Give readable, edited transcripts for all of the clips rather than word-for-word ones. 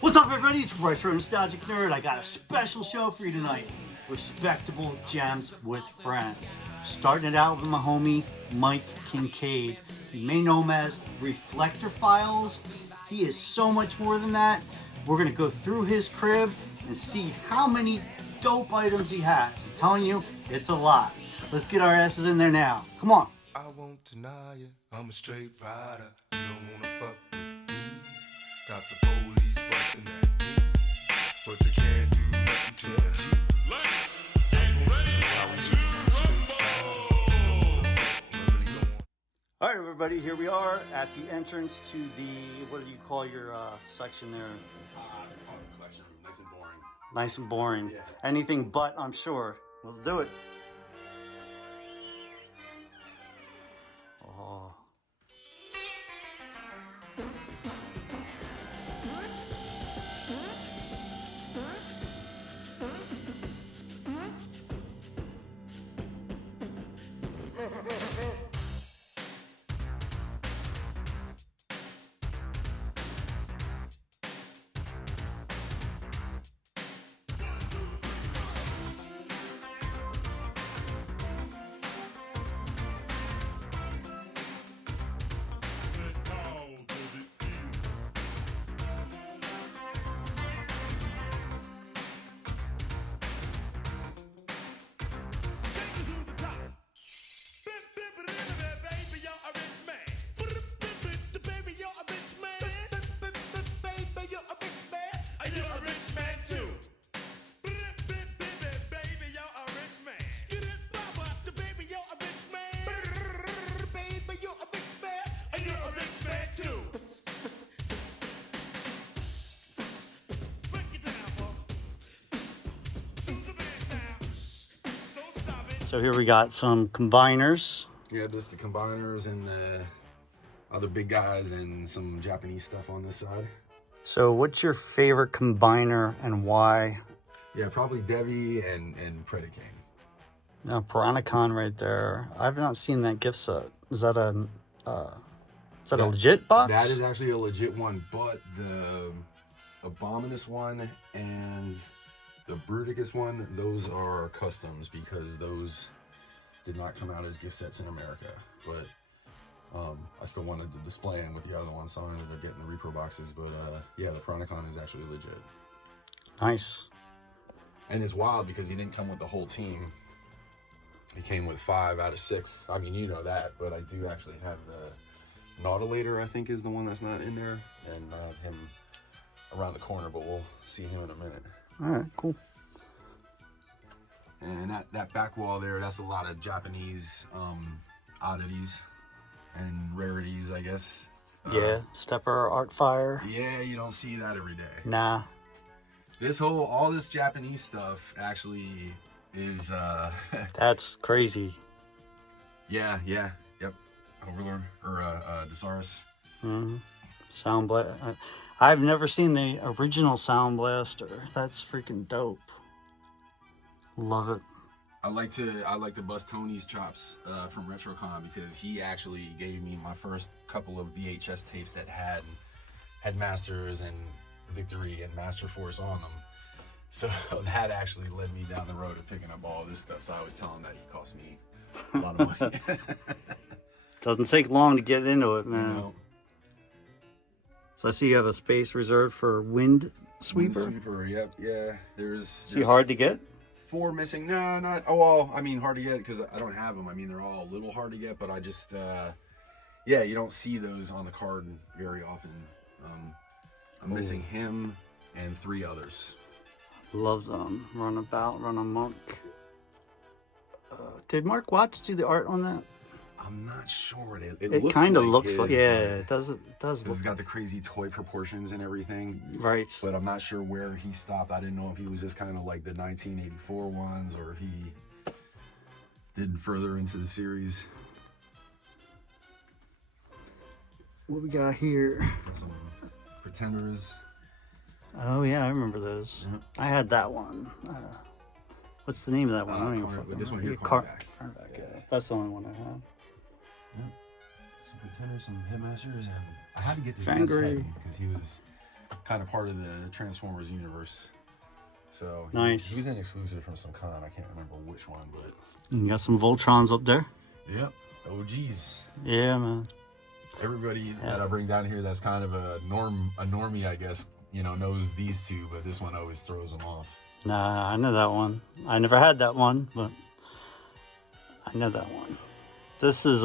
What's up, everybody? It's Retro Nostalgic Nerd. I got a special show for you tonight. Respectable Gems with Friends. Starting it out with my homie, Mike Kingcaid. You may know him as Reflector Files. He is so much more than that. We're going to go through his crib and see how many dope items he has. I'm telling you, it's a lot. Let's get our asses in there now. Come on. I won't deny it, I'm a straight rider. You don't wanna fuck with me. Got the police busting at me, but they can't do nothing to a G. Let's get ready to rumble. All right, everybody, here we are at the entrance to the, what do you call your section there? It's called the collection room. Nice and boring. Nice and boring. Yeah. Anything but, I'm sure. Let's do it. Oh. So here we got some combiners. Yeah, just the combiners and the other big guys and some Japanese stuff on this side. So what's your favorite combiner and why? Yeah, probably Devi and Predicane. Now, Piranacon right there. I've not seen that gift set. Is that a legit box? That is actually a legit one, but the Abominous one and the Bruticus one, those are customs because those did not come out as gift sets in America. But I still wanted to display them with the other ones, so I ended up getting the repro boxes. But yeah, the Piranacon is actually legit. Nice. And it's wild because he didn't come with the whole team. He came with 5 out of 6. I mean, you know that, but I do actually have the Nautilator, I think, is the one that's not in there, and I have him around the corner, but we'll see him in a minute. All right, cool. And that back wall there, that's a lot of Japanese oddities and rarities, I guess. Yeah, Stepper, Artfire. Yeah, you don't see that every day. Nah. All this Japanese stuff actually is That's crazy. yeah, yep. Overlord or Desaurus. Mm-hmm. Sound Blast. I've never seen the original Sound Blaster. That's freaking dope. Love it. I like to bust Tony's chops from RetroCon because he actually gave me my first couple of VHS tapes that had Masters and Victory and Master Force on them. So that actually led me down the road of picking up all this stuff. So I was telling him that he cost me a lot of money. Doesn't take long to get into it, man. You know? So I see you have a space reserved for Wind Sweeper. Wind Sweeper, yep, yeah. There's hard to get? 4 missing. No, not. Oh well, I mean hard to get because I don't have them. I mean they're all a little hard to get, but I just yeah, you don't see those on the card very often. I'm missing him and 3 others. Love them. Runabout, Run Amok. Did Mark Watts do the art on that? I'm not sure. It kind of looks like, yeah, it does. It does. It's got the crazy toy proportions and everything. Right. But I'm not sure where he stopped. I didn't know if he was just kind of like the 1984 ones or if he did further into the series. What we got here? Got some Pretenders. Oh yeah, I remember those. Yeah. I had that one. What's the name of that one? I don't even With this one here, Carback. Carback. Yeah, that's the only one I have. Yep. Some Pretenders, some Hitmasters, and I had to get this Angry. because he was kind of part of the Transformers universe. So Nice. he was an exclusive from some con. I can't remember which one, but You got some Voltrons up there. yep, OGs. Yeah, man. Everybody that I bring down here that's kind of a normie, I guess, you know, knows these two, but this one always throws them off. Nah, I know that one. I never had that one, but I know that one. This is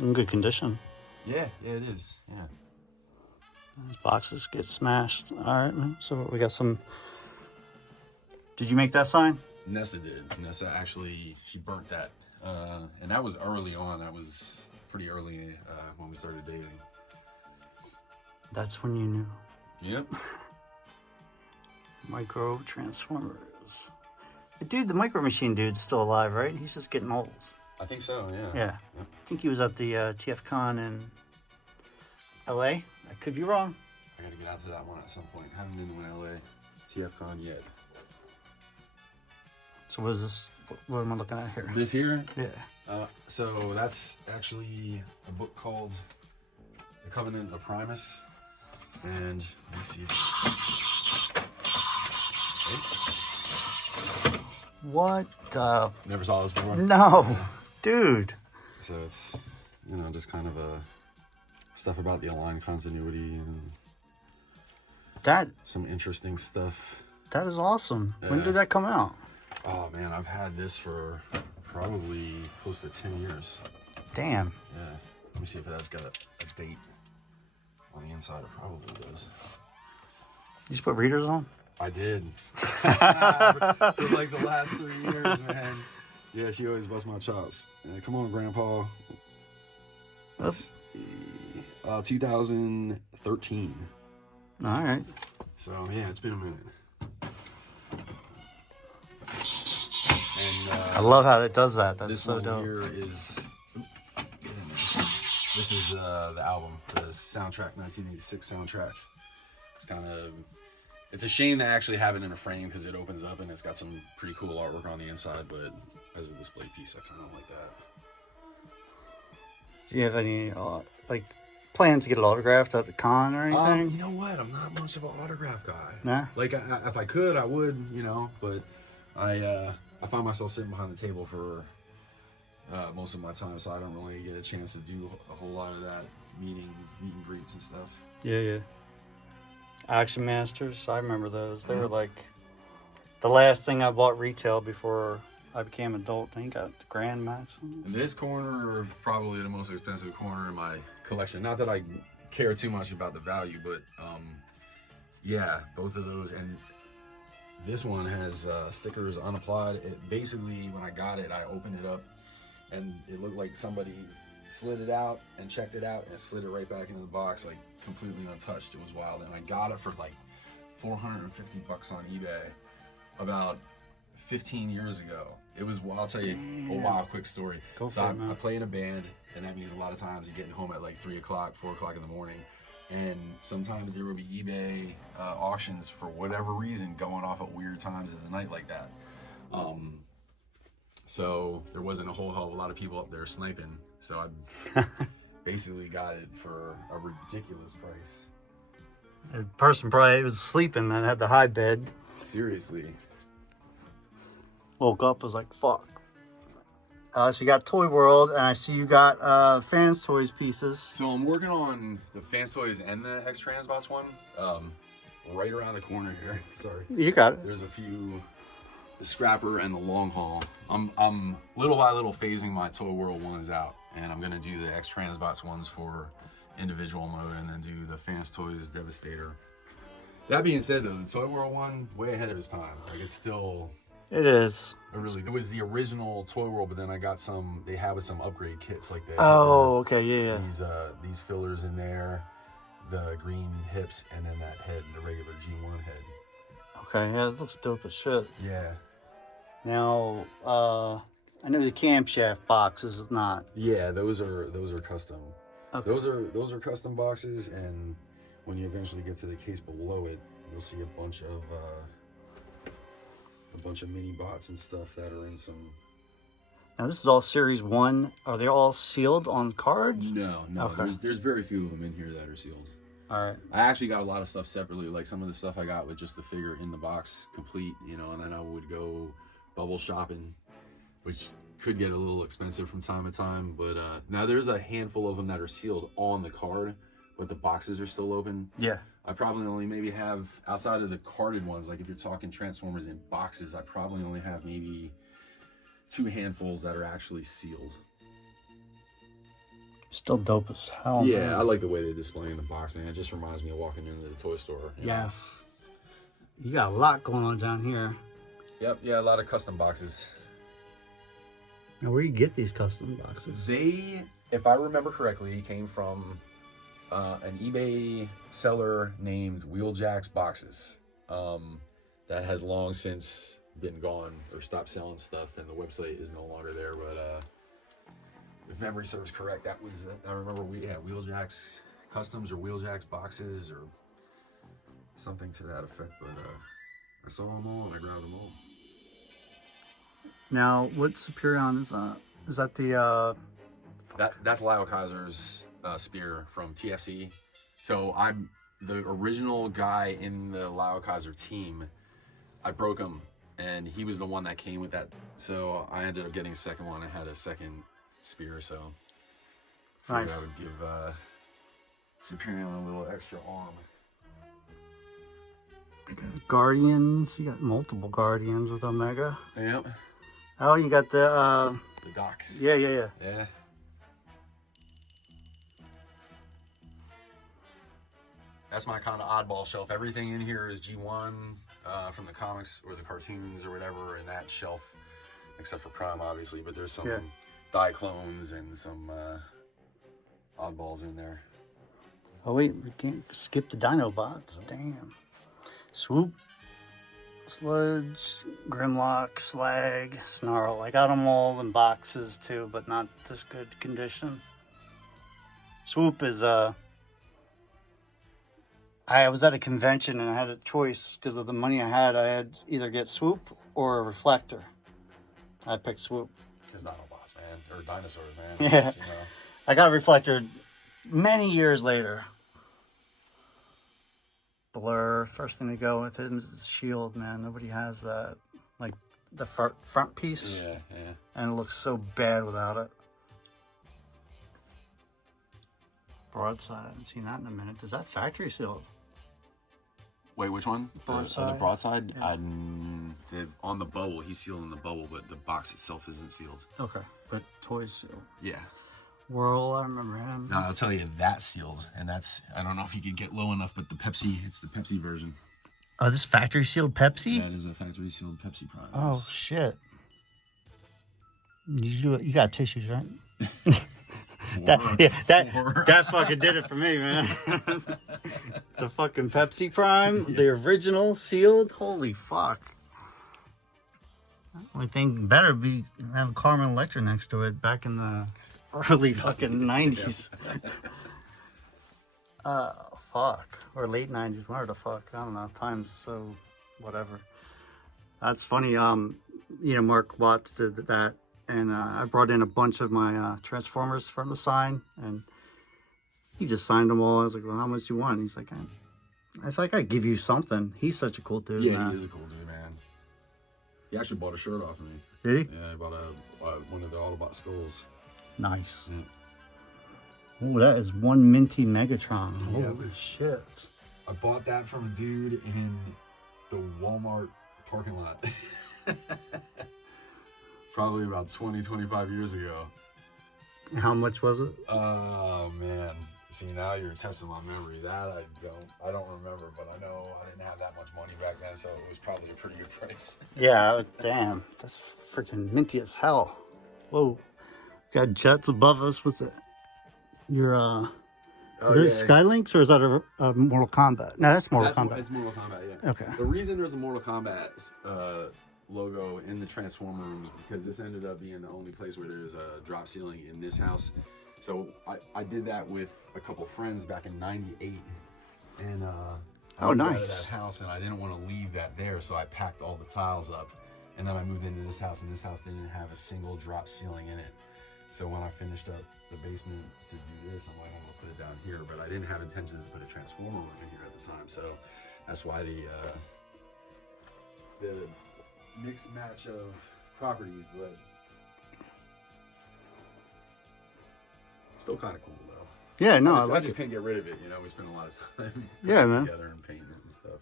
in good condition. Yeah, it is. Yeah. These boxes get smashed. All right, man. So we got some. Did you make that sign? Nessa did. Nessa actually, she burnt that. And that was early on. That was pretty early when we started dating. That's when you knew. Yep. Micro Transformers. The dude, the Micro Machine dude's still alive, right? He's just getting old. I think so, yeah. Yeah. Yep. I think he was at the TF Con in LA. I could be wrong. I gotta get out to that one at some point. Haven't been to an LA TF Con yet. So what is this? What am I looking at here? This here? Yeah. So that's actually a book called The Covenant of Primus. And let me see if... What the? Never saw this before? No. Dude. So it's, you know, just kind of stuff about the Align continuity and some interesting stuff. That is awesome. When Yeah. did that come out? Oh man, I've had this for probably close to 10 years. Damn. Yeah. Let me see if it has got a date on the inside. It probably does. You just put readers on? I did. For like the last 3 years, man. Yeah, she always busts my chops. Come on, Grandpa. That's 2013. All right. So yeah, it's been a minute. And I love how it does that. That's this so one dope. here is. This is the album, the soundtrack, 1986 soundtrack. It's kind of. It's a shame to actually have it in a frame because it opens up and it's got some pretty cool artwork on the inside, but as a display piece, I kind of like that. Do you have any like plans to get it autographed at the con or anything? You know what? I'm not much of an autograph guy. Nah? Like, if I could, I would, you know, but I find myself sitting behind the table for most of my time, so I don't really get a chance to do a whole lot of that meet and greets and stuff. Yeah. Action Masters, I remember those. They were like the last thing I bought retail before I became adult. I think I got the Grand Max. And this corner is probably the most expensive corner in my collection. Not that I care too much about the value, but yeah, both of those. And this one has stickers unapplied. It basically, when I got it, I opened it up and it looked like somebody slid it out and checked it out and slid it right back into the box, like completely untouched. It was wild. And I got it for like $450 on eBay about 15 years ago. It was, well, I'll tell you a wild quick story. I play in a band, and that means a lot of times you're getting home at like 3 o'clock, 4 o'clock in the morning. And sometimes there will be eBay auctions for whatever reason going off at weird times of the night like that. So there wasn't a whole hell of a lot of people up there sniping. So I basically got it for a ridiculous price. The person probably was sleeping and had the high bed. Seriously. Woke up, was like, fuck. So you got Toy World, and I see you got Fans Toys pieces. So I'm working on the Fans Toys and the X Transbots one. Right around the corner here. Sorry. You got it. There's a few, the Scrapper and the Long Haul. I'm little by little phasing my Toy World ones out, and I'm gonna do the X Transbots ones for individual mode, and then do the Fans Toys Devastator. That being said, though, the Toy World one way ahead of its time. Like, it's still. It is. It was the original Toy World, but then I got some. They have some upgrade kits like that. Oh, okay, yeah. These fillers in there, the green hips, and then that head, the regular G1 head. Okay, yeah, it looks dope as shit. Yeah. Now, I know the camshaft boxes is not. Yeah, those are custom. Okay. Those are custom boxes, and when you eventually get to the case below it, you'll see a bunch of mini bots and stuff that are in some. Now this is all Series 1. Are they all sealed on cards? No. Okay. There's very few of them in here that are sealed. All right. I actually got a lot of stuff separately. Like some of the stuff I got with just the figure in the box complete, you know, and then I would go bubble shopping, which could get a little expensive from time to time. But now there's a handful of them that are sealed on the card, but the boxes are still open. Yeah. I probably only maybe have, outside of the carded ones, like if you're talking Transformers in boxes, I probably only have maybe 2 handfuls that are actually sealed. Still dope as hell. Yeah, man. I like the way they display in the box, man. It just reminds me of walking into the toy store. You know? Yes. You got a lot going on down here. Yep, yeah, a lot of custom boxes. Now, where you get these custom boxes? They, if I remember correctly, came from an eBay seller named Wheeljack's Boxes. That has long since been gone or stopped selling stuff, and the website is no longer there. But if memory serves correct, that was, I remember we had Wheeljack's Customs or Wheeljack's Boxes or something to that effect. But I saw them all and I grabbed them all. Now, what Superion is that? Is that the That's Lyle Kaiser's spear from TFC. So I'm the original guy in the Lyle Kaiser team. I broke him, and he was the one that came with that. So I ended up getting a second one. I had a second spear, so figured Nice. I would give Superion a little extra arm. Guardians? You got multiple Guardians with Omega. Yep. Oh, you got the The dock. yeah. Yeah. That's my kind of oddball shelf. Everything in here is G1 from the comics or the cartoons or whatever in that shelf, except for Prime, obviously. But there's some die clones and some oddballs in there. Oh wait, we can't skip the Dinobots. Damn. Swoop, Sludge, Grimlock, Slag, Snarl. I got them all in boxes too, but not this good condition. Swoop is I was at a convention and I had a choice because of the money I had either get Swoop or a Reflector. I picked Swoop. Because Dinobots, man. Or dinosaurs, man. Yeah. You know. I got Reflector many years later. Blur, first thing to go with him is his shield, man. Nobody has that. Like the front piece. Yeah. And it looks so bad without it. Broadside, I haven't seen that in a minute. Is that factory sealed? Wait, which one? Broadside? The broadside? Yeah. On the bubble, he's sealed in the bubble, but the box itself isn't sealed. Okay, but toys sealed. Yeah. Whirl, I remember him. No, I'll tell you, that's sealed. And that's, I don't know if you could get low enough, but it's the Pepsi version. Oh, this factory sealed Pepsi? That is a factory sealed Pepsi Prime. Oh, yes. shit. You got tissues, right? That fucking did it for me, man. The fucking Pepsi Prime, the original sealed. Holy fuck! Only thing better be have Carmen Electra next to it back in the early fucking 90s. Fuck, or late 90s. Where the fuck? I don't know. Time's so whatever. That's funny. Mark Watts did that. And I brought in a bunch of my Transformers from the sign, and he just signed them all. I was like, well, how much you want? He's like, I give you something. He's such a cool dude. Yeah, man. he is a cool dude, man. He actually bought a shirt off of me. Did he? Yeah, he bought one of the Autobot skulls. Nice. Yeah. Oh, that is one minty Megatron. Yeah. Holy shit. I bought that from a dude in the Walmart parking lot. Probably about 20, 25 years ago. How much was it? Oh, man. See, now you're testing my memory. That I don't remember, but I know I didn't have that much money back then, so it was probably a pretty good price. Yeah, damn. That's freaking minty as hell. Whoa. Got jets above us. What's it? Your, is it Skylinks or is that a Mortal Kombat? No, that's Mortal Kombat. It's Mortal Kombat, yeah. Okay. The reason there's a Mortal Kombat logo in the Transformer room is because this ended up being the only place where there's a drop ceiling in this house. So I did that with a couple friends back in '98, and I moved out of that house, and I didn't want to leave that there, so I packed all the tiles up, and then I moved into this house, and this house didn't have a single drop ceiling in it. So when I finished up the basement to do this, I'm like, I'm gonna put it down here, but I didn't have intentions to put a transformer room in here at the time. So that's why the mixed match of properties, but still kind of cool though. Yeah, no, I I like just it. can't get rid of it. You know, we spend a lot of time Yeah, putting it man. together and painting it and stuff.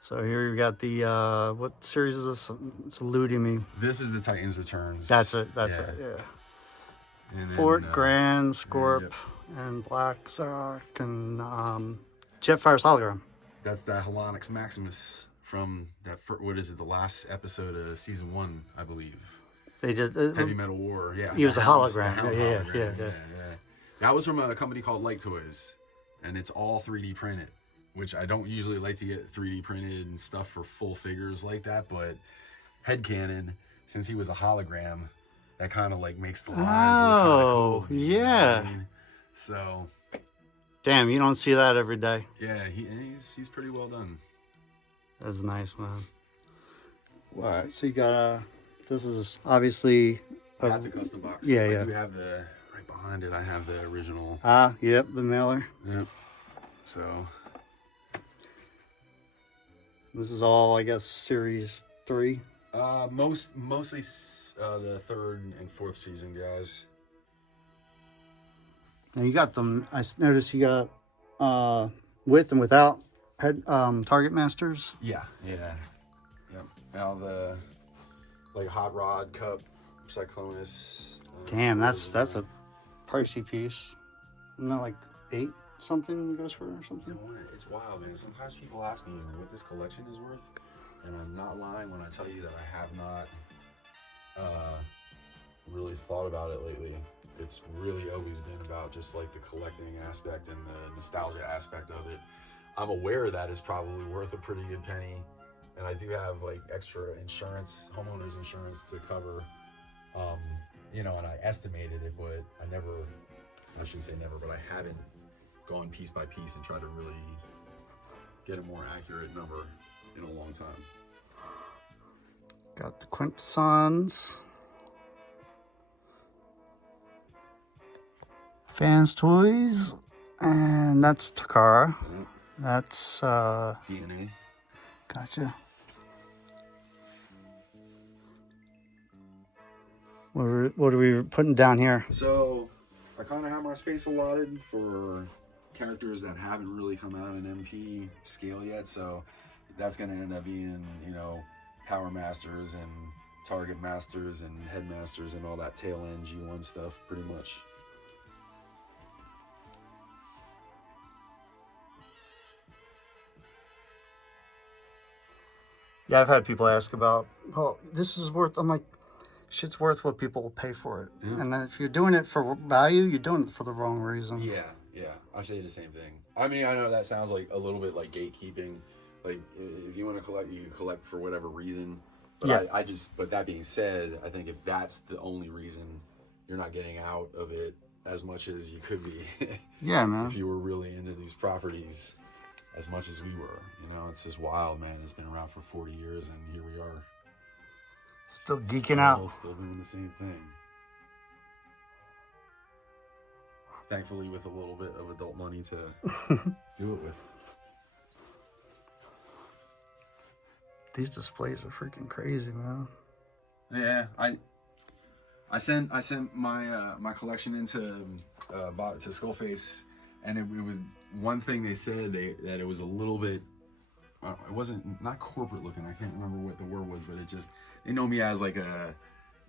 So here you got the, what series is this? It's eluding me. This is the Titans Returns. That's it, that's it, yeah. And then, Fort, Grand, Scorp, yep. and Black Sock, and Jetfire's hologram. That's that Halonix Maximus from that. What is it? The last episode of season 1, I believe. They did. Heavy Metal War. Yeah. He was a hologram. The Hound Yeah. hologram. Yeah. That was from a company called Light Toys, and it's all 3D printed, which I don't usually like to get 3D printed and stuff for full figures like that, but headcanon, since he was a hologram, that kind of like makes the lines look kind of cool. You know what I mean? So, damn, you don't see that every day. yeah, he's pretty well done. That's nice, man. All right, so you got this is obviously That's a custom box. Yeah, I yeah. do have right behind it, I have the original. Yep, the mailer. Yep. So. This is all, I guess, series 3. Mostly the 3rd and 4th season guys. And you got them. I noticed you got with and without head target masters. Yeah. Yep. Now the like Hot Rod Cup Cyclonus. Damn, that's a pricey piece. Isn't that like 8 something goes for or something? You know what? It's wild, man. Sometimes people ask me what this collection is worth, and I'm not lying when I tell you that I have not really thought about it lately. It's really always been about just like the collecting aspect and the nostalgia aspect of it. I'm aware that it's probably worth a pretty good penny, and I do have like extra insurance, homeowners insurance to cover, you know, and I estimated it, but I shouldn't say never, but I haven't gone piece by piece and tried to really get a more accurate number in a long time. Got the Quintessons. Fans Toys. And that's Takara. Yep. That's DNA. Gotcha. What are we putting down here? So I kind of have my space allotted for characters that haven't really come out in MP scale yet, so that's going to end up being, you know, Power Masters and Target Masters and Headmasters and all that tail end G1 stuff, pretty much. Yeah, I've had people ask about, oh, this is worth, I'm like, shit's worth what people will pay for it. Yeah. And then if you're doing it for value, you're doing it for the wrong reason. Yeah, I say the same thing. I mean, I know that sounds like a little bit like gatekeeping. Like, if you want to collect, you can collect for whatever reason. But Yeah. but that being said, I think if that's the only reason, you're not getting out of it as much as you could be. Yeah, man. If you were really into these properties as much as we were. You know, it's just wild, man. It's been around for 40 years, and here we are. Still geeking out. Still doing the same thing. Thankfully, with a little bit of adult money to do it with. These displays are freaking crazy, man. Yeah, I sent my my collection into Skullface, and it was one thing they said that it was a little bit. It wasn't not corporate looking. I can't remember what the word was, but it just they know me as like a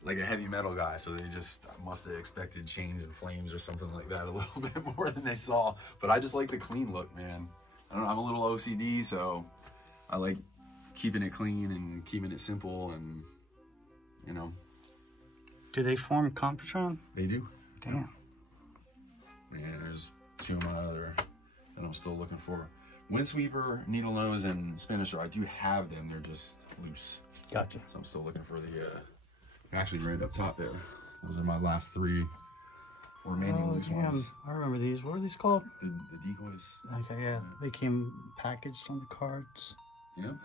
heavy metal guy, so they just must have expected chains and flames or something like that a little bit more than they saw. But I just like the clean look, man. I don't know, I'm a little OCD, so I like keeping it clean and keeping it simple, and you know. Do they form Computron? They do. Damn. Yeah, there's 2 of my other that I'm still looking for. Windsweeper, Needle Nose, and Spinisher. I do have them. They're just loose. Gotcha. So I'm still looking for the. Actually, right up top there. Those are my last 3 remaining loose ones. I remember these. What are these called? The decoys. Okay, yeah. They came packaged on the cards. Yep.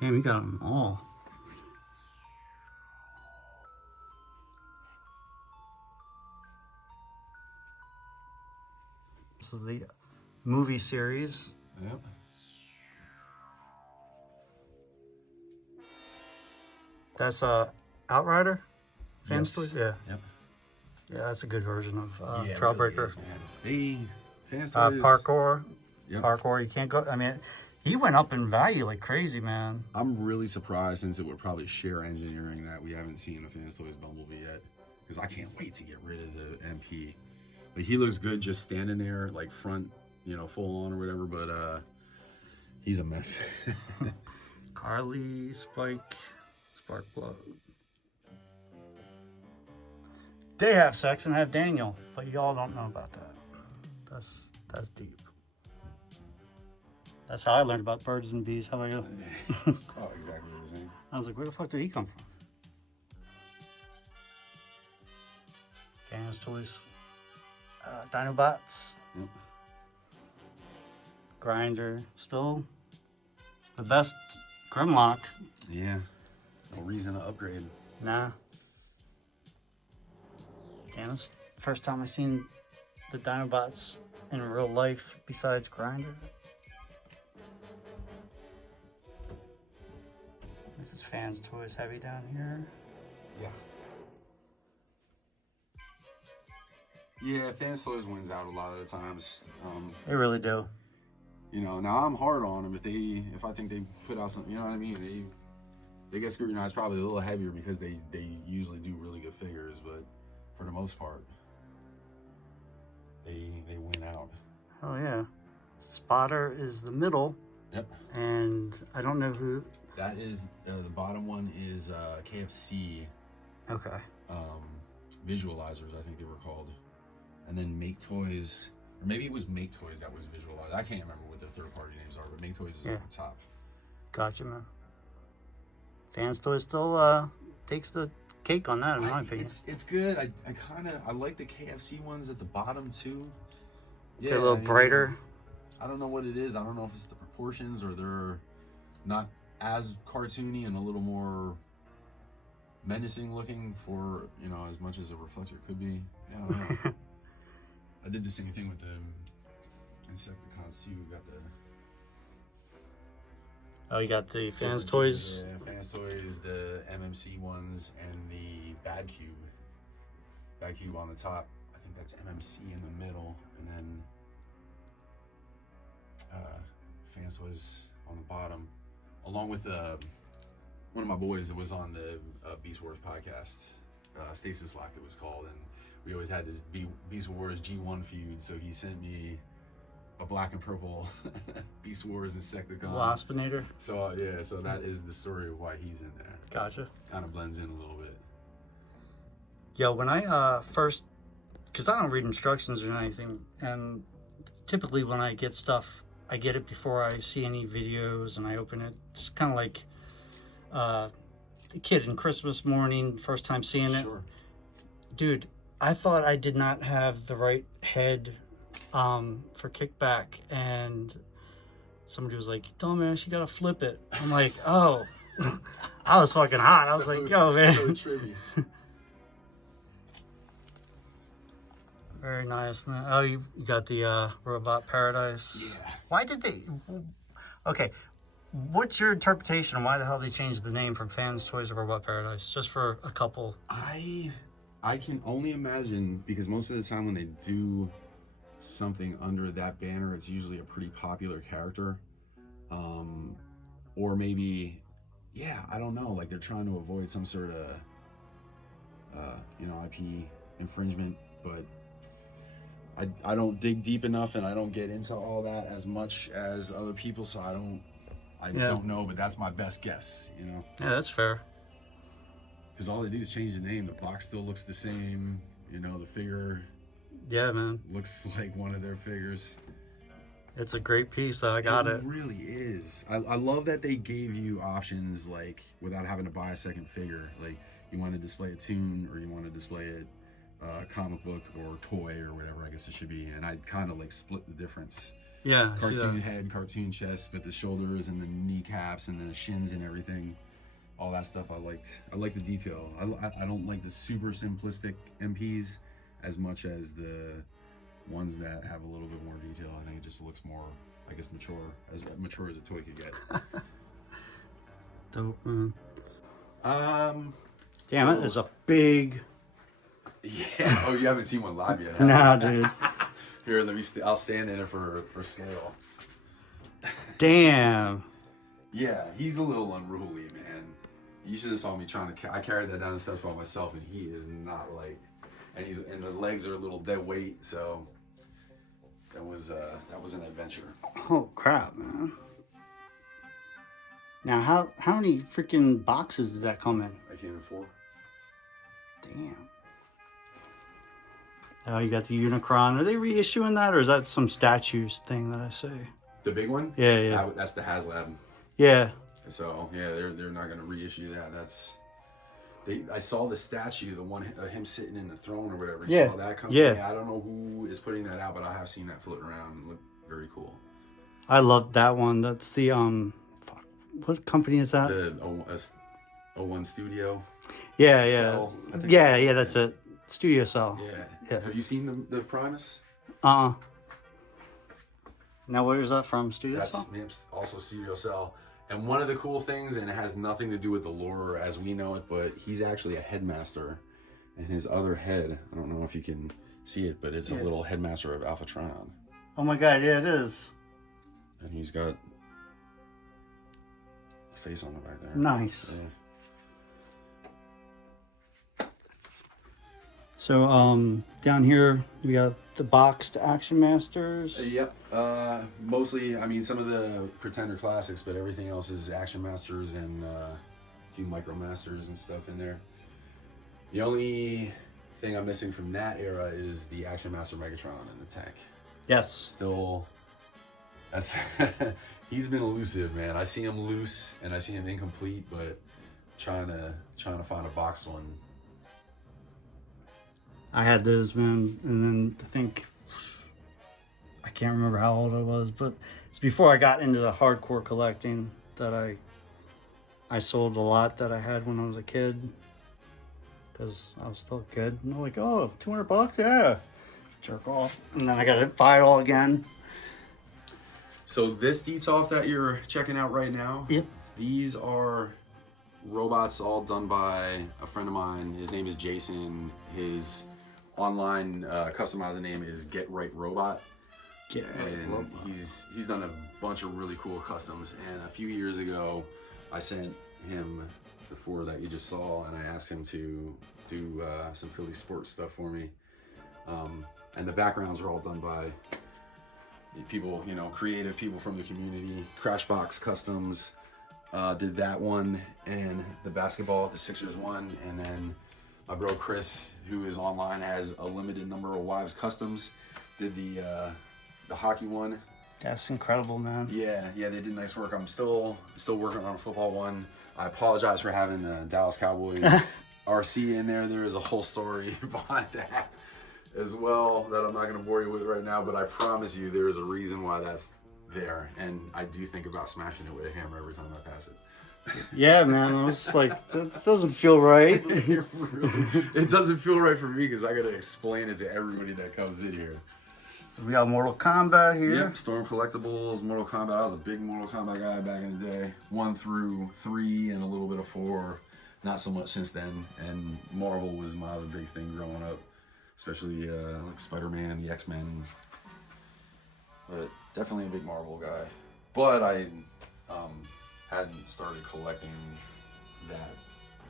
Damn, you got them all. This is the movie series. Yep. That's Outrider. Fans Toys. Yeah. Yep. Yeah, that's a good version of Yeah, it Trailbreaker. really is, man. Hey, Fans Toys. Parkour. Yep. Parkour. You can't go. I mean, he went up in value like crazy, man. I'm really surprised, since it would probably share engineering, that we haven't seen a Fans Toys Bumblebee yet. Because I can't wait to get rid of the MP. Like, he looks good just standing there, like front, full on or whatever, but he's a mess. Carly, Spike, Sparkplug. They have sex and have Daniel, but y'all don't know about that. That's deep. That's how I learned about birds and bees. How about you? Oh, exactly the same. I was like, where the fuck did he come from? Fans Toys, Dinobots, Yep. Grinder, still the best Grimlock. Yeah. No reason to upgrade. Nah. Candace, first time I seen the Dinobots in real life besides Grinder. This is Fans Toys heavy down here. Yeah. Yeah, Fans Toys wins out a lot of the times. They really do. Now I'm hard on them if I think they put out something, you know what I mean? They get scrutinized probably a little heavier because they usually do really good figures, but for the most part, they win out. Oh yeah. Spotter is the middle, Yep. and I don't know who. That is the bottom one is KFC Okay. visualizers, I think they were called, and then Make Toys, or maybe it was Make Toys that was visualized. I can't remember what the third-party names are, but Make Toys is at the top. Gotcha, man. Fans Toys still takes the cake on that, in my opinion. It's good. I like the KFC ones at the bottom too. Yeah, They're a little brighter. I don't know what it is. I don't know if it's the proportions or they're not as cartoony and a little more menacing looking for, as much as a reflector could be. Yeah, I don't know. I did the same thing with the Insecticons too. We got the Oh, you got the Fans Toys. Yeah, Fans Toys, the MMC ones, and the Bad Cube. Bad Cube on the top. I think that's MMC in the middle, and then Fans Toys on the bottom, along with one of my boys that was on the Beast Wars podcast, Stasis Lock it was called, and we always had this Beast Wars G1 feud, so he sent me a black and purple Beast Wars Insecticon. Waspinator. So so that is the story of why he's in there. Gotcha. Kind of blends in a little bit. Yo, when I first, because I don't read instructions or anything, and typically when I get stuff, I get it before I see any videos and I open it. It's kind of like the kid in Christmas morning, first time seeing it. Sure. Dude, I thought I did not have the right head for kickback, and somebody was like, dumbass, you gotta flip it. I'm like, oh. I was fucking hot. I was like, yo, man. So trippy. Very nice, man. Oh, you got the Robot Paradise. Yeah. Why did they... Okay, what's your interpretation on why the hell they changed the name from Fans Toys to Robot Paradise? Just for a couple... I can only imagine, because most of the time when they do something under that banner, it's usually a pretty popular character. Or maybe, I don't know, like they're trying to avoid some sort of, IP infringement, but I don't dig deep enough and I don't get into all that as much as other people, so I don't know, but that's my best guess, Yeah, that's fair. Because all they do is change the name. The box still looks the same. The figure looks like one of their figures. It's a great piece, though. I got it. It really is. I love that they gave you options, like, without having to buy a second figure. Like, you want to display a tune, or you want to display a comic book or toy or whatever, I guess it should be. And I kind of, like, split the difference. Yeah, I see Cartoon that. head, cartoon chest, but the shoulders and the kneecaps and the shins and everything. All that stuff I liked. I like the detail. I don't like the super simplistic MPs as much as the ones that have a little bit more detail. I think it just looks more, I guess, mature as a toy could get. Dope, man. Damn, it is a big. Yeah. Oh, you haven't seen one live yet? Nah, dude. Here, let me. I'll stand in it for scale. Damn. Yeah, he's a little unruly, man. You should have saw me trying to. I carried that down the steps by myself, and he is not like. And the legs are a little dead weight, so that was an adventure. Oh crap, man. Now, how many freaking boxes did that come in? I came in 4. Damn. Oh, you got the Unicron. Are they reissuing that, or is that some statues thing that I say? The big one? Yeah, yeah. That's the HasLab. Yeah. So yeah, they're not gonna reissue that. I saw the statue, the one him sitting in the throne or whatever. You saw that company? Yeah. I don't know who is putting that out, but I have seen that floating around. It looked very cool. I love that one. That's the fuck. What company is that? The O1 Studio. Yeah, yeah. Cell, I think. Yeah, that's it. Studio Cell. Yeah. Have you seen the Primus? Now, where is that from? Studio Cell? That's also Studio Cell. And one of the cool things, and it has nothing to do with the lore as we know it, but he's actually a headmaster. And his other head, I don't know if you can see it, but it's a little headmaster of Alphatron. Oh my god, yeah, it is. And he's got a face on the back there. Nice. Yeah. So, down here, we got the boxed Action Masters. Yep. Mostly, I mean, some of the Pretender classics, but everything else is Action Masters and a few Micro Masters and stuff in there. The only thing I'm missing from that era is the Action Master Megatron in the tank. Yes. Still, that's he's been elusive, man. I see him loose and I see him incomplete, but trying to find a boxed one. I had those, man, and then I think, I can't remember how old I was, but it's before I got into the hardcore collecting that I sold a lot that I had when I was a kid, because I was still a kid, and I'm like, oh, $200, yeah, jerk off, and then I gotta buy it all again. So this Detolf that you're checking out right now, Yep. These are robots all done by a friend of mine. His name is Jason. His online customizer name is Get Right Robot. And he's done a bunch of really cool customs. And a few years ago, I sent him the 4 that you just saw, and I asked him to do some Philly sports stuff for me. And the backgrounds are all done by people, you know, creative people from the community. Crashbox Customs did that one, and the basketball, the Sixers one, and then my bro Chris, who is online, has a limited number of wives customs, did the hockey one. That's incredible, man. Yeah, they did nice work. I'm still working on a football one. I apologize for having Dallas Cowboys RC in there. There is a whole story behind that as well that I'm not going to bore you with right now, but I promise you there is a reason why that's there, and I do think about smashing it with a hammer every time I pass it. Yeah, man, I was like, that doesn't feel right. It doesn't feel right for me because I got to explain it to everybody that comes in here. We got Mortal Kombat here. Yep, Storm Collectibles, Mortal Kombat. I was a big Mortal Kombat guy back in the day. 1 through 3 and a little bit of 4. Not so much since then. And Marvel was my other big thing growing up. Especially like Spider-Man, the X-Men. But definitely a big Marvel guy. But I hadn't started collecting that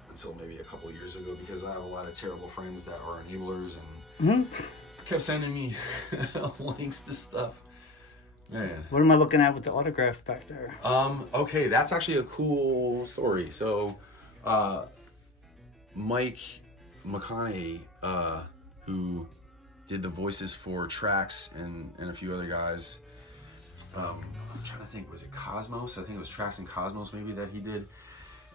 until maybe a couple years ago because I have a lot of terrible friends that are enablers and kept sending me links to stuff. Man. What am I looking at with the autograph back there? Okay, that's actually a cool story. So, Mike Kingcaid, who did the voices for Trax and a few other guys. I'm trying to think, was it Cosmos? I think it was Trax and Cosmos maybe that he did.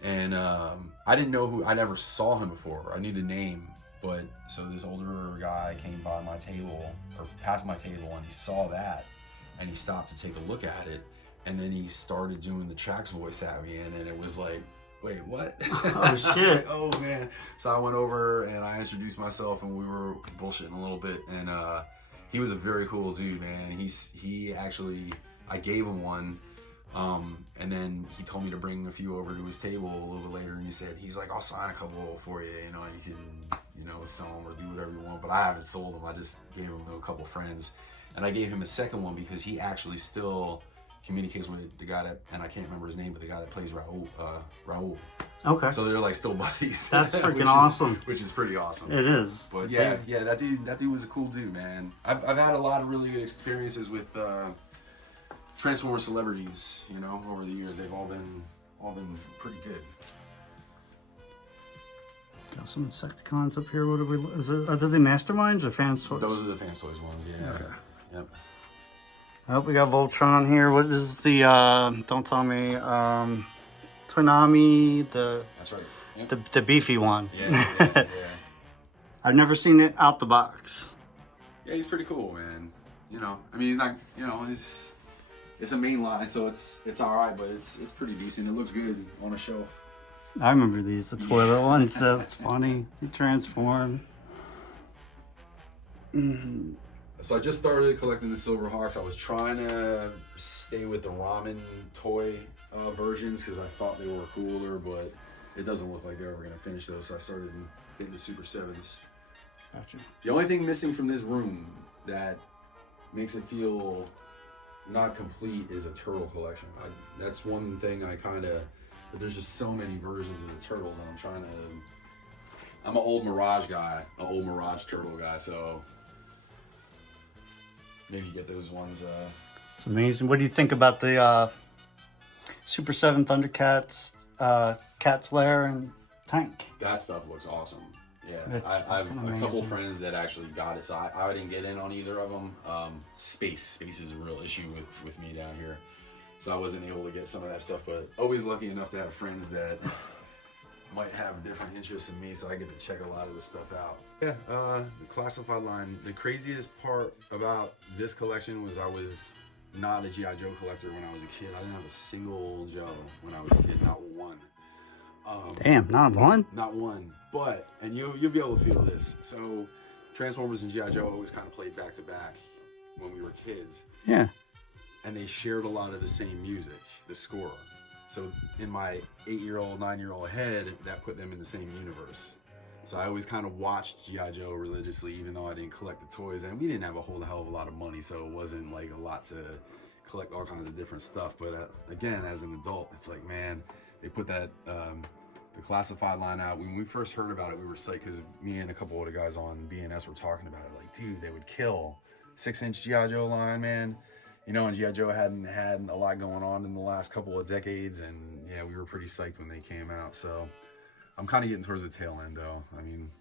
And I didn't know who, I never saw him before. I knew the name, but so this older guy came by my table, or past my table, and he saw that, and he stopped to take a look at it, and then he started doing the Trax voice at me, and then it was like, wait, what? Oh, shit. Oh, man. So I went over, and I introduced myself, and we were bullshitting a little bit, and he was a very cool dude, man. He actually, I gave him one, and then he told me to bring a few over to his table a little bit later, and he's like, I'll sign a couple for you, you know, you can, you know, sell them or do whatever you want. But I haven't sold them. I just gave them to a couple friends, and I gave him a second one because he actually still communicates with the guy that, and I can't remember his name, but the guy that plays Raul. Okay. So they're like still buddies. That's freaking awesome. Which is pretty awesome. It is. But yeah, that dude was a cool dude, man. I've had a lot of really good experiences with Transformer celebrities, you know, over the years. They've all been pretty good. Got some Insecticons up here. What are we? Are they the Masterminds or Fans Toys? Those are the Fans Toys ones, yeah. Okay. Yep. Oh, we got Voltron here. What is the? Don't tell me. Toonami, That's right. Yep. the beefy one. Yeah. I've never seen it out the box. Yeah, he's pretty cool, man. You know, I mean, he's not. You know, it's a main line, so it's all right, but it's pretty decent. It looks good on a shelf. I remember these, the toilet ones. That's funny. They transform. So I just started collecting the Silver Hawks. I was trying to stay with the ramen toy versions because I thought they were cooler, but it doesn't look like they're ever going to finish those. So I started hitting the Super 7s. Gotcha. The only thing missing from this room that makes it feel not complete is a turtle collection. That's one thing I kind of, but there's just so many versions of the turtles, and I'm an old Mirage guy, an old Mirage turtle guy, so maybe get those ones. It's amazing. What do you think about the Super 7 Thundercats, Cat's Lair, and Tank? That stuff looks awesome. Yeah, It's I've fucking a couple amazing. friends that actually got it, so I didn't get in on either of them. Space is a real issue with me down here, so I wasn't able to get some of that stuff. But always lucky enough to have friends that might have different interests in me, so I get to check a lot of this stuff out. Yeah, the classified line. The craziest part about this collection was I was not a G.I. Joe collector when I was a kid. I didn't have a single Joe when I was a kid, not one. Damn, not one? Not one. But, and you'll be able to feel this. So, Transformers and G.I. Joe always kind of played back to back when we were kids. Yeah. And they shared a lot of the same music, the score. So, in my 8-year-old, 9-year-old head, that put them in the same universe. So, I always kind of watched G.I. Joe religiously, even though I didn't collect the toys. And we didn't have a whole hell of a lot of money, so it wasn't like a lot to collect all kinds of different stuff. But again, as an adult, it's like, man, they put that the classified line out. When we first heard about it, we were psyched because me and a couple of the guys on BNS were talking about it. Like, dude, they would kill 6-inch G.I. Joe line, man. You know, and G.I. Joe hadn't had a lot going on in the last couple of decades, and yeah, we were pretty psyched when they came out. So I'm kind of getting towards the tail end, though. I mean,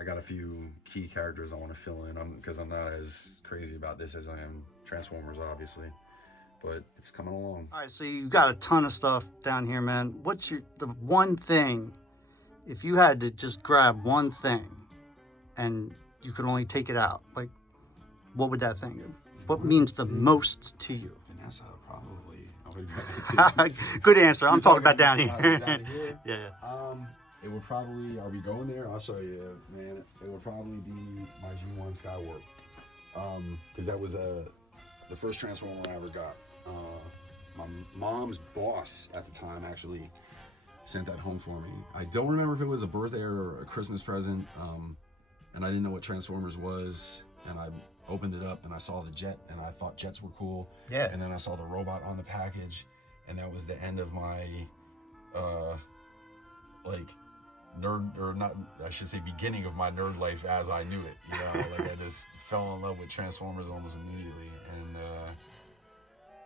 I got a few key characters I want to fill in because I'm not as crazy about this as I am Transformers, obviously. But it's coming along. All right, so you've got a ton of stuff down here, man. What's the one thing, if you had to just grab one thing and you could only take it out, like, what would that thing be? What means the most to you? Vanessa, probably. Good answer. I'm talking about down here. Down here? Yeah. It would probably, are we going there? I'll show you, man. It would probably be my G1 Skywarp. Because that was the first Transformer I ever got. My mom's boss at the time actually sent that home for me. I don't remember if it was a birthday or a Christmas present, and I didn't know what Transformers was, and I opened it up and I saw the jet, and I thought jets were cool. Yeah. And then I saw the robot on the package, and that was the end of my like nerd, or not, I should say beginning of my nerd life as I knew it. You know, like I just fell in love with Transformers almost immediately, and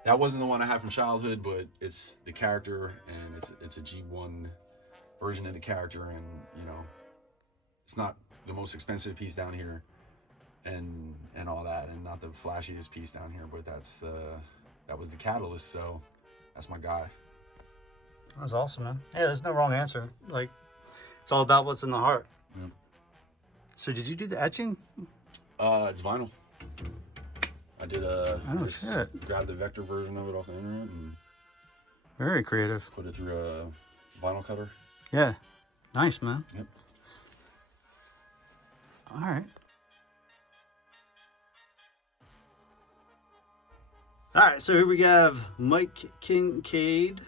that wasn't the one I had from childhood, but it's the character, and it's a G1 version of the character, and you know, it's not the most expensive piece down here, and all that, and not the flashiest piece down here, but that was the catalyst, so that's my guy. That's awesome, man. Yeah, there's no wrong answer. Like, it's all about what's in the heart. Yep. So did you do the etching? It's vinyl. I did shit. grabbed the vector version of it off the internet and Very creative. put it through a vinyl cutter. Yeah. Nice, man. Yep. All right. All right, so here we have Mike Kingcaid.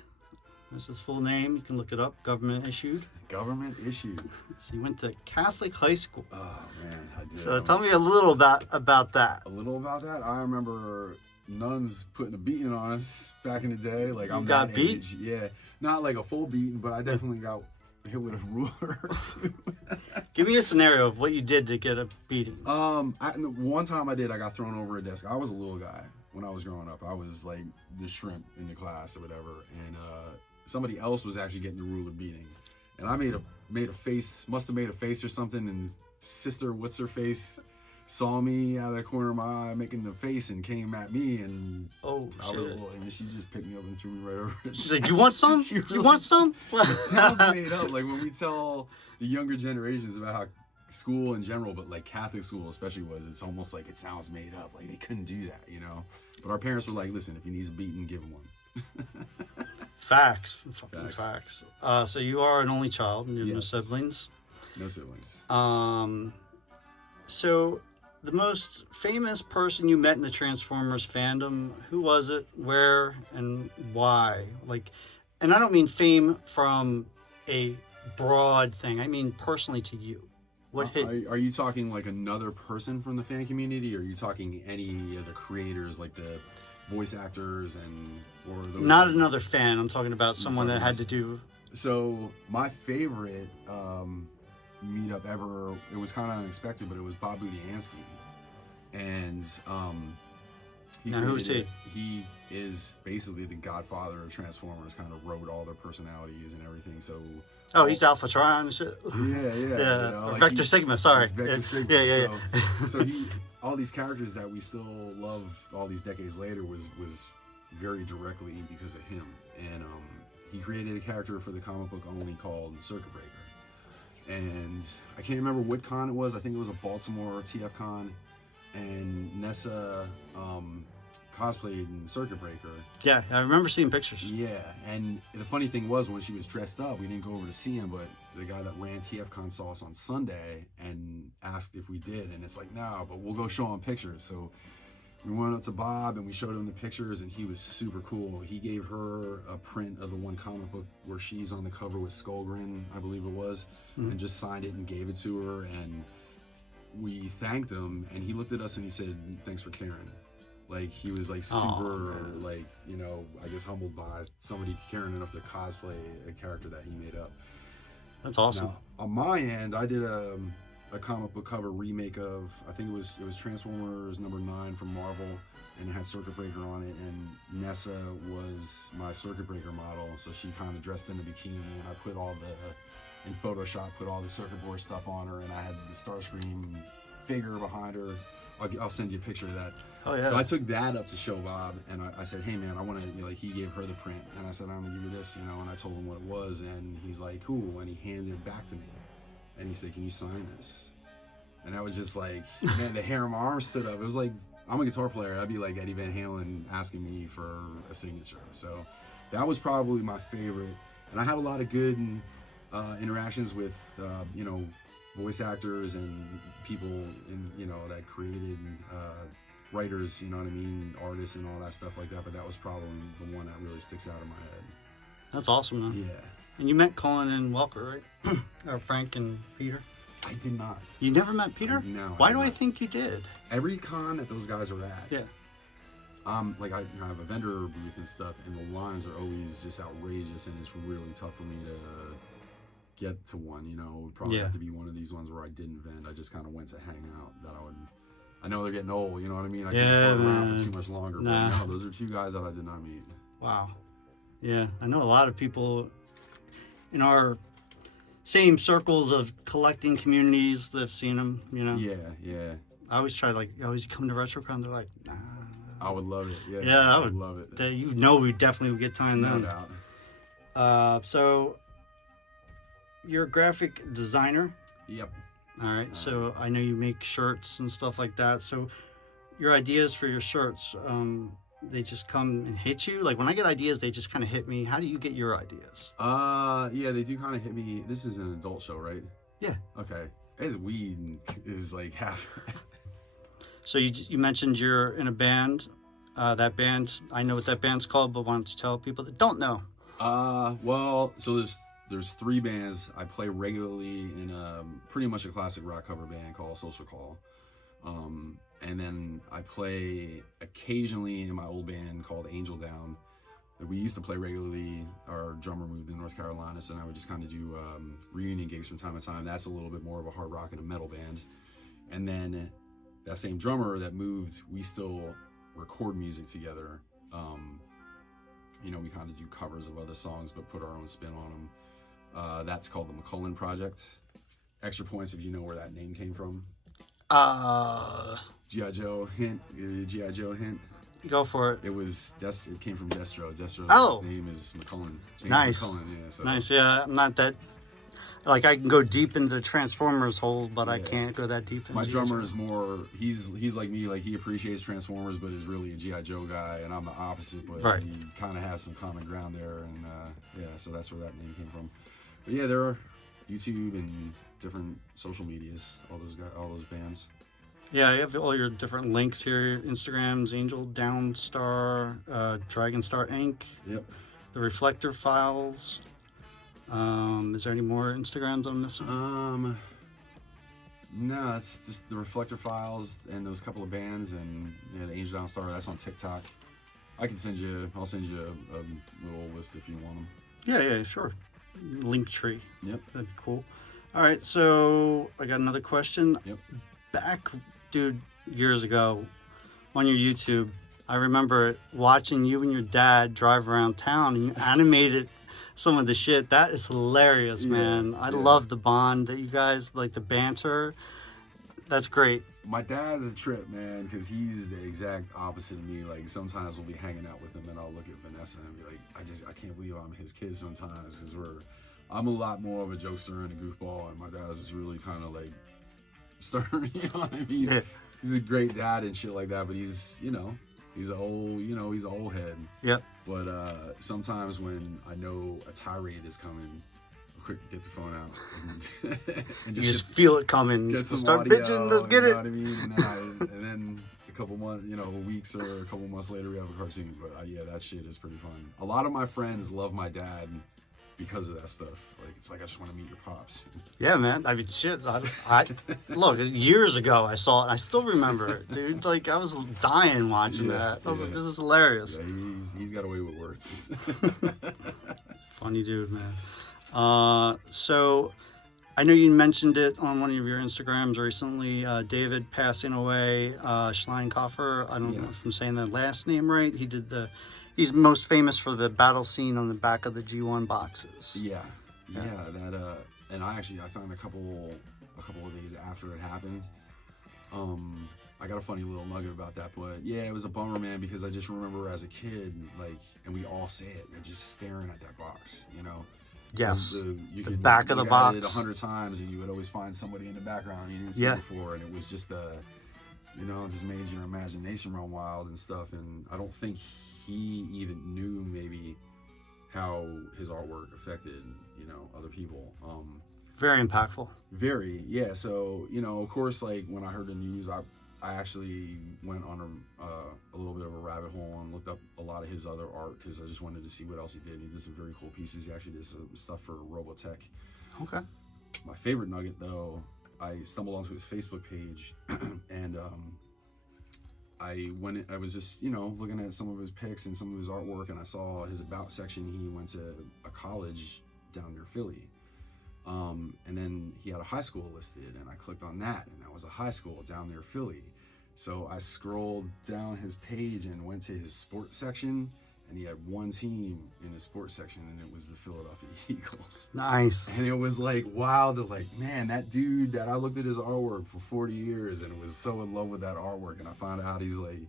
That's his full name. You can look it up. Government issued. Government issued. So you went to Catholic high school. Oh man, I did. So tell me a little about that. A little about that. I remember nuns putting a beating on us back in the day. Like I'm got that beat? age. Yeah, not like a full beating, but I definitely got hit with a ruler or two. Give me a scenario of what you did to get a beating. One time I got thrown over a desk. I was a little guy when I was growing up. I was like the shrimp in the class or whatever, and somebody else was actually getting the ruler beating, and I made a face, must have made a face or something, and sister, what's her face, saw me out of the corner of my eye making the face and came at me, and Oh, I was a shit. little, and she just picked me up and threw me right over. She's like, you want some? She You really want some? It sounds made up. Like when we tell the younger generations about how school in general, but like Catholic school especially it's almost like it sounds made up. Like they couldn't do that, you know? But our parents were like, listen, if he needs a beating, give him one. Facts. Fucking facts. So you are an only child and you have no Yes. siblings. No siblings. So the most famous person you met in the Transformers fandom, who was it, where, and why? Like, and I don't mean fame from a broad thing. I mean personally to you. What hit? Are you talking like another person from the fan community, or are you talking any of the creators, like the voice actors or those? Not things? another fan. I'm talking about someone that talking had about- to do. So my favorite meetup ever, it was kind of unexpected, but it was Bob Budiansky, and he Now, who is created- he is basically the godfather of Transformers. Kind of wrote all their personalities and everything. So Oh, he's Alpha Trion and shit. yeah, Yeah, you know, or like Vector he- Sigma. Sorry. it's Vector Yeah, Sigma. yeah. So he, all these characters that we still love all these decades later was very directly because of him. And he created a character for the comic book only called Circuit Breaker. And I can't remember what con it was. I think it was a Baltimore TF con. And Nessa cosplayed in Circuit Breaker. Yeah, I remember seeing pictures. Yeah, and the funny thing was when she was dressed up, we didn't go over to see him, but the guy that ran TFCon saw us on Sunday and asked if we did, and it's like, no, but we'll go show him pictures. So we went up to Bob and we showed him the pictures, and he was super cool. He gave her a print of the one comic book where she's on the cover with Skullgrin, I believe it was, and just signed it and gave it to her, and we thanked him, and he looked at us and he said, thanks for caring. Like, he was like super, like, you know, I guess humbled by somebody caring enough to cosplay a character that he made up. That's awesome. Now, on my end, I did a comic book cover remake of, I think it was Transformers #9 from Marvel, and it had Circuit Breaker on it, and Nessa was my Circuit Breaker model, so she kind of dressed in a bikini, and I put all in Photoshop, put all the circuit board stuff on her, and I had the Starscream figure behind her. I'll send you a picture of that. Oh yeah. So I took that up to show Bob, and I said, hey man, I want to, you know, like, he gave her the print, and I said, I'm gonna give you this, you know, and I told him what it was, and he's like, cool, and he handed it back to me, and he said, can you sign this? And I was just like, man, the hair on my arm stood up. It was like, I'm a guitar player. I'd be like Eddie Van Halen asking me for a signature. So that was probably my favorite, and I had a lot of good interactions with, you know, voice actors and people you know, that created writers, you know what I mean, artists and all that stuff like that, but that was probably the one that really sticks out in my head. That's awesome, man. Yeah. And you met Colin and Walker, right? Or Frank and Peter? I did not. You never met Peter? No, Why I do did I not. think you did? Every con that those guys are at, Yeah. like I have a vendor booth and stuff, and the lines are always just outrageous, and it's really tough for me to get to one, you know. It would probably Yeah. have to be one of these ones where I didn't vend. I just kind of went to hang out. I know they're getting old, you know what I mean? I Yeah, can't fuck around man. for too much longer. Nah. But no, those are two guys that I did not meet. Wow. Yeah, I know a lot of people in our same circles of collecting communities that have seen him, you know. Yeah. I always try, like, I always come to RetroCon, they're like, nah. I would love it. Yeah, Yeah, I would would love it. You know we definitely would get time No then. doubt. So, you're a graphic designer. Yep. All right. So I know you make shirts and stuff like that. So your ideas for your shirts, they just come and hit you? Like when I get ideas, they just kind of hit me. How do you get your ideas? Yeah, they do kind of hit me. This is an adult show, right? Yeah. Okay. Weed is like half. So you mentioned you're in a band. that band. I know what that band's called, but why don't you tell people that don't know? Well, so there's 3 bands. I play regularly in pretty much a classic rock cover band called Social Call. And then I play occasionally in my old band called Angel Down. We used to play regularly. Our drummer moved to North Carolina, so now we just kind of do reunion gigs from time to time. That's a little bit more of a hard rock and a metal band. And then that same drummer that moved, we still record music together. You know, we kind of do covers of other songs, but put our own spin on them. That's called the McCullen Project. Extra points if you know where that name came from. G.I. Joe hint. G.I. Joe hint. Go for it. It came from Destro. Destro's Oh. name is McCullen. James Nice. McCullen, yeah. So. Nice. Yeah, I'm not that. Like, I can go deep into the Transformers hole, but I can't go that deep into My drummer is more, he's like me, like he appreciates Transformers, but is really a G.I. Joe guy, and I'm the opposite, but Right. we kind of have some common ground there, and so that's where that name came from. But yeah, there are YouTube and different social medias, all those bands. Yeah, you have all your different links here. Instagrams, Angel Downstar, Dragonstar Inc., Yep. the Reflector Files. Is there any more Instagrams I'm missing? No, it's just the Reflector Files and those couple of bands, and yeah, the Angel Downstar. That's on TikTok. I'll send you a little list if you want them. Yeah, sure. Linktree. Yep. That'd be cool. All right, so I got another question. Yep. Back, dude, years ago on your YouTube, I remember watching you and your dad drive around town, and you animated some of the shit. That is hilarious, man. I love the bond that you guys, like the banter. That's great. My dad's a trip, man, because he's the exact opposite of me. Like, sometimes we'll be hanging out with him, and I'll look at Vanessa and be like, I can't believe I'm his kid sometimes, because I'm a lot more of a jokester and a goofball, and my dad's just really kind of like stern, you know what I mean? Yeah. He's a great dad and shit like that, but he's an old head. Yep. But sometimes when I know a tirade is coming, I'll quick get the phone out and You just feel it coming. get some Start audio, bitching. Let's get you it. know what I mean? And then a couple months, weeks or a couple months later, we have a cartoon. But yeah, that shit is pretty fun. A lot of my friends love my dad because of that stuff. Like, it's like, I just want to meet your pops. Yeah, man. I mean, shit. I look, years ago I saw it. I still remember it, dude. Like, I was dying watching that. I was like, this is hilarious. Yeah, he's got away with words. Funny dude, man. So I know you mentioned it on one of your Instagrams recently. David passing away, Schleinkoffer. I don't know if I'm saying the last name right. He's most famous for the battle scene on the back of the G1 boxes. Yeah. That and I found a couple of days after it happened. I got a funny little nugget about that, but yeah, it was a bummer, man, because I just remember as a kid, like, and we all say it, they're just staring at that box, Yes. You The could back of the look at it box. 100 times, and you would always find somebody in the background you didn't see before, and it was just just made your imagination run wild and stuff. And I don't think he even knew maybe how his artwork affected other people. Very impactful. Very, yeah. So of course, like, when I heard the news, I actually went on a little bit of a rabbit hole and looked up a lot of his other art, because I just wanted to see what else he did. He did some very cool pieces. He actually did some stuff for Robotech. Okay. My favorite nugget, though, I stumbled onto his Facebook page, and I was just looking at some of his pics and some of his artwork, and I saw his about section. He went to a college down near Philly, and then he had a high school listed, and I clicked on that, and that was a high school down near Philly. So I scrolled down his page and went to his sports section, and he had one team in his sports section, and it was the Philadelphia Eagles. Nice. And it was like, wow, man, that dude that I looked at his artwork for 40 years and was so in love with that artwork, and I found out he's like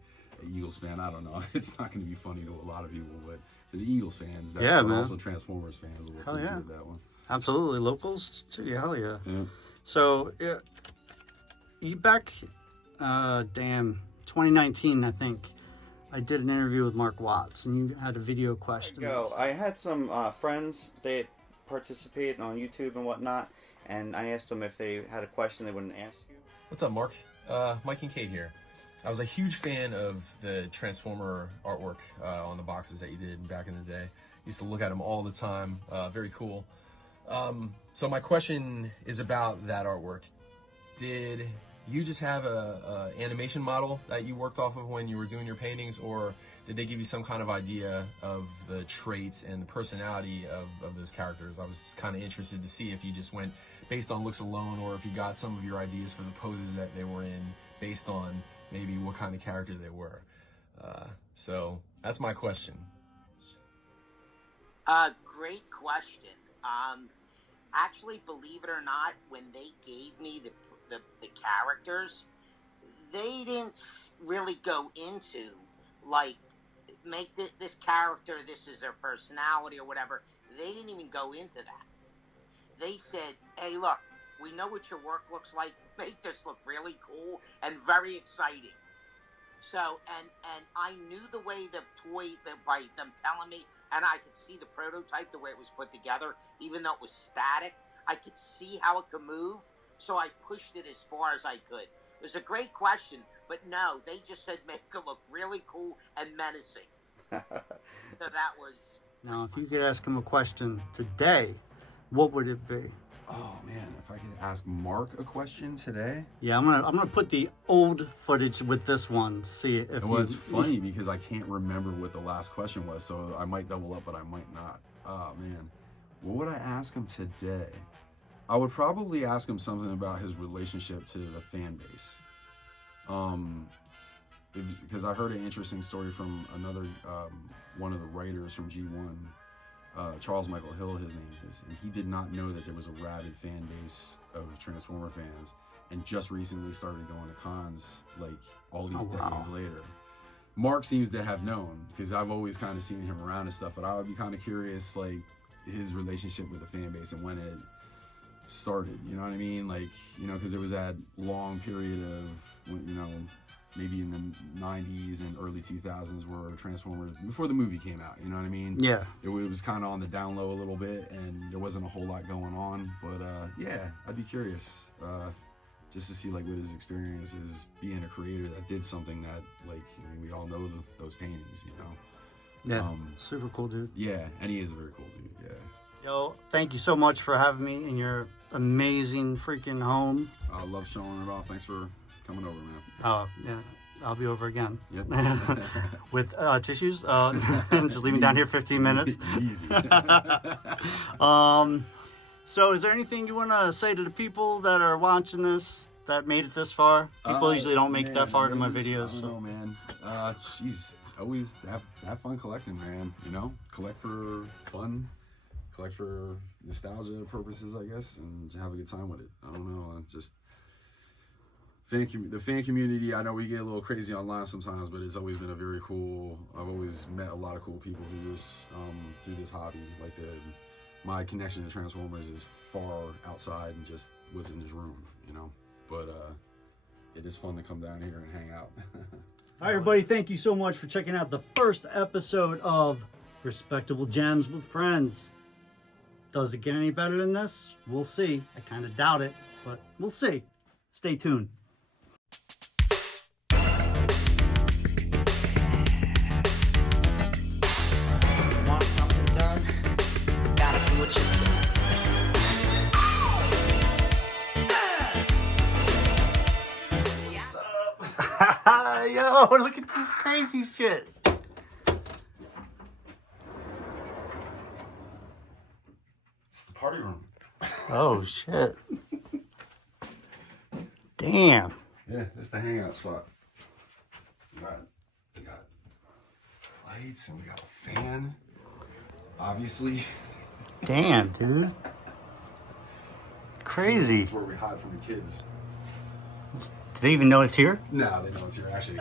an Eagles fan. I don't know. It's not going to be funny to a lot of people, but to the Eagles fans, that are man. also Transformers fans, will appreciate that one. Absolutely. Locals too. Yeah, hell yeah. Yeah. So, you back, 2019, I think, I did an interview with Mark Watts, and you had a video question. I had some friends that participate on YouTube and whatnot, and I asked them if they had a question they wouldn't ask you. What's up, Mark? Mike Kingcaid here. I was a huge fan of the Transformer artwork on the boxes that you did back in the day. Used to look at them all the time. Very cool. So my question is about that artwork. Did you just have a animation model that you worked off of when you were doing your paintings, or did they give you some kind of idea of the traits and the personality of those characters? I was kind of interested to see if you just went based on looks alone, or if you got some of your ideas for the poses that they were in based on maybe what kind of character they were. So that's my question. Great question. Actually, believe it or not, when they gave me the characters, they didn't really go into, like, make this character, this is their personality or whatever. They didn't even go into that. They said, hey, look, we know what your work looks like. Make this look really cool and very exciting. So, and I knew the way the toy, by them telling me, and I could see the prototype, the way it was put together, even though it was static, I could see how it could move, so I pushed it as far as I could. It was a great question, but no, they just said make it look really cool and menacing. So that was... Now, if you could ask him a question today, what would it be? Oh man, if I could ask Mark a question today. Yeah, I'm gonna put the old footage with this one. See if well, it's funny because I can't remember what the last question was, so I might double up, but I might not. Oh man, what would I ask him today? I would probably ask him something about his relationship to the fan base. Because I heard an interesting story from another one of the writers from G1. Charles Michael Hill, his name is, and he did not know that there was a rabid fan base of Transformer fans, and just recently started going to cons, like all these decades later. Mark seems to have known, because I've always kind of seen him around and stuff, but I would be kind of curious, like, his relationship with the fan base and when it started, you know what I mean? Like, you know, because there was that long period of, you know, maybe in the 90s and early 2000s where Transformers, before the movie came out, you know what I mean? Yeah. It was kind of on the down low a little bit, and there wasn't a whole lot going on. But yeah, I'd be curious just to see like what his experience is being a creator that did something that, like, I mean, we all know those paintings, you know? Yeah, super cool dude. Yeah, and he is a very cool dude, yeah. Yo, thank you so much for having me in your amazing freaking home. I love showing it off. Thanks for coming over, man. Oh, yeah. I'll be over again. Yep. With tissues. Just leave me down here 15 minutes. Easy. So is there anything you want to say to the people that are watching this, that made it this far? People usually don't make it that far to my videos. I don't know, man. Jeez, always have fun collecting, man. You know, collect for fun, collect for nostalgia purposes, I guess, and have a good time with it. I don't know, just... The fan community, I know we get a little crazy online sometimes, but it's always been a very cool, I've always met a lot of cool people through this hobby. Like my connection to Transformers is far outside and just what's in this room, you know? But it is fun to come down here and hang out. All right, everybody, thank you so much for checking out the first episode of Respectable Gems with Friends. Does it get any better than this? We'll see. I kind of doubt it, but we'll see. Stay tuned. Yo, look at this crazy shit. It's the party room. Oh, shit. Damn. Yeah, it's the hangout spot. We got lights and we got a fan. Obviously. Damn, dude. Crazy. That's where we hide from the kids. Do they even know it's here? No, they know it's here. Actually,